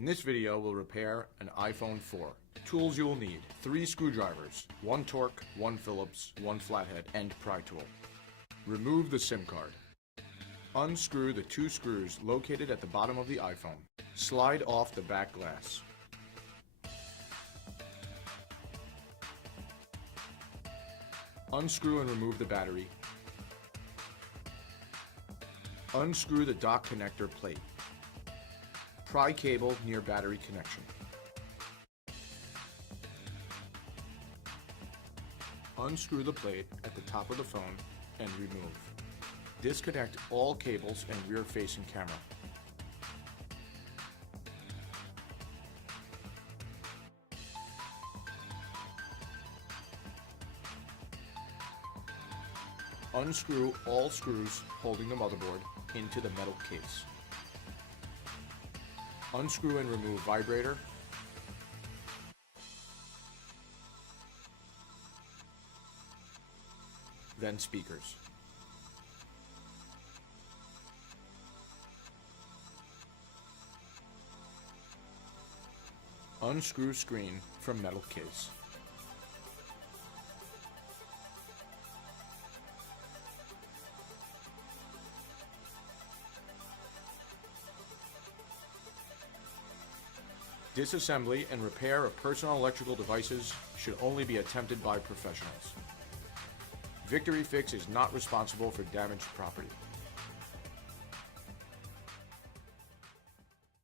In this video, we'll repair an iPhone 4. Tools you will need: 3 screwdrivers, 1 Torque, 1 Phillips, 1 flathead, and pry tool. Remove the SIM card. Unscrew the 2 screws located at the bottom of the iPhone. Slide off the back glass. Unscrew and remove the battery. Unscrew the dock connector plate. Pry cable near battery connection. Unscrew the plate at the top of the phone and remove. Disconnect all cables and rear-facing camera. Unscrew all screws holding the motherboard into the metal case. Unscrew and remove vibrator. Then speakers. Unscrew screen from metal case. Disassembly and repair of personal electrical devices should only be attempted by professionals. Victory Fix is not responsible for damaged property.